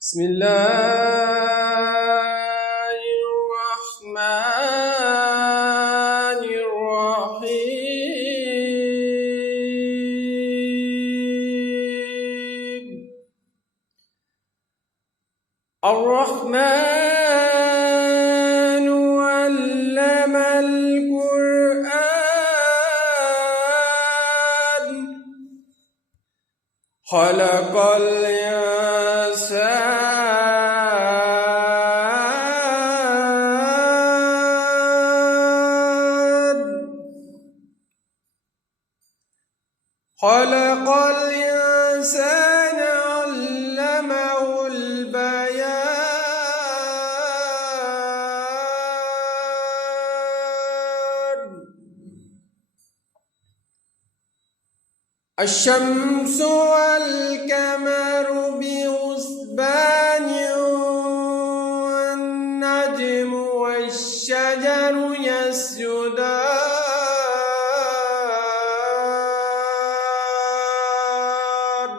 بسم الله الرحمن الرحيم. الرحمن علم القرآن خلق الإنسان علمه البيان. الشمس والقمر بحسبان والنجم والشجر يسجدان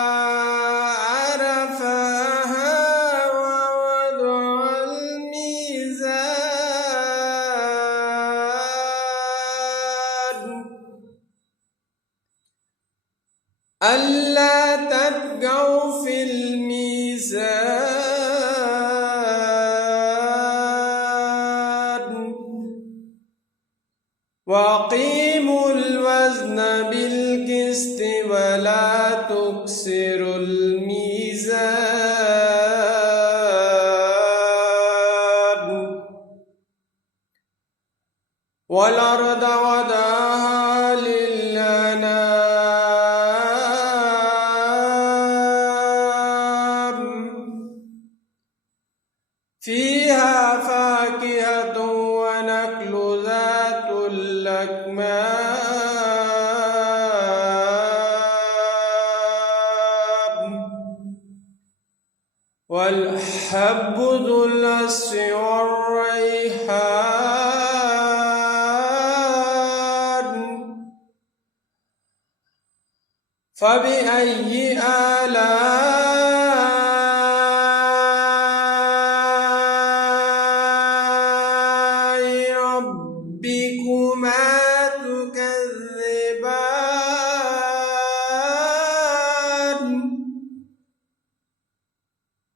والسماء رفعها ووضع الميزان ألا تطغوا في الميزان وأقيموا الوزن بالقسط ولا تخسروا الميزان والأرض وضعها للأنام فيها فاكهة ونخل ذات الأكمام والحب ذو العصف والريحان فبأي آلاء ربكما تكذبان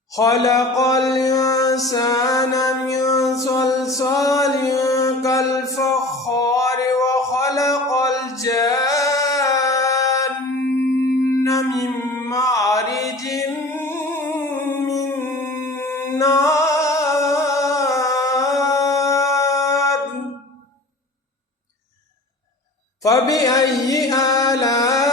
خلق الإنسان من صلصال كالفخار وخلق الجن من معرج من نار فبأي آلاء